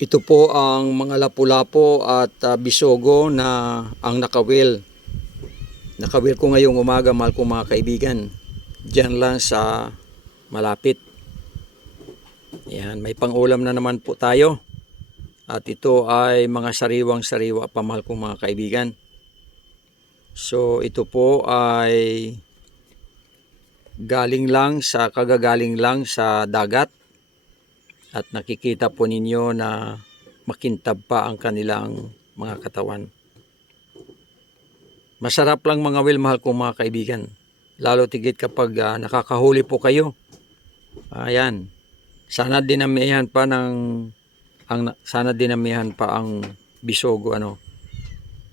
Ito po ang mga lapu-lapo at bisogo na ang nakawil. Nakawil ko ngayong umaga, mahal kong mga kaibigan. Diyan lang sa malapit. Yan, may pang-ulam na naman po tayo. At ito ay mga sariwang-sariwa pa, mahal kong mga kaibigan. So ito po ay kagagaling lang sa dagat. At nakikita po ninyo na makintab pa ang kanilang mga katawan. Masarap lang mga will, mahal kong mga kaibigan. Lalo tigit kapag nakakahuli po kayo. Ayan. Sana dinamihan pa ang bisogo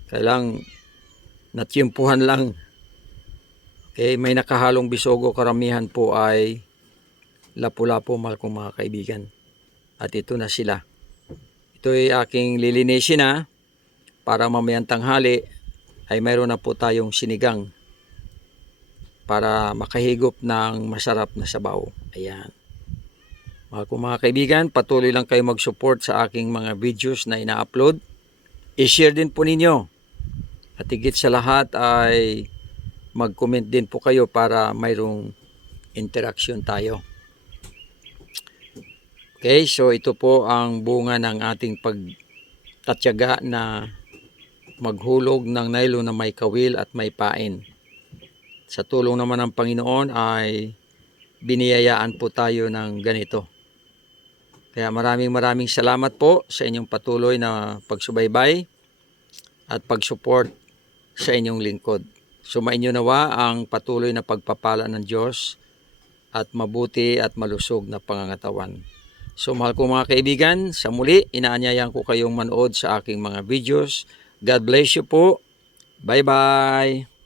Kailang natyempuhan lang. Okay, may nakahalong bisogo, karamihan po ay lapu-lapo, mahal kong mga kaibigan. At ito na sila. Ito ay aking lilinisin para mamayang tanghali ay mayroon na po tayong sinigang para makahigop ng masarap na sabaw. Ayan. Mahal kong mga kaibigan, patuloy lang kayo mag-support sa aking mga videos na ina-upload. I-share din po ninyo. At higit sa lahat ay mag-comment din po kayo para mayroong interaction tayo. Okay, so ito po ang bunga ng ating pagtatyaga na maghulog ng nylon na may kawil at may pain. Sa tulong naman ng Panginoon ay biniyayaan po tayo ng ganito. Kaya maraming salamat po sa inyong patuloy na pagsubaybay at pag-support sa inyong lingkod. Sumainyo nawa ang patuloy na pagpapala ng Diyos at mabuti at malusog na pangangatawan. So mahal kong mga kaibigan, sa muli, inaanyayahan ko kayong manood sa aking mga videos. God bless you po. Bye-bye.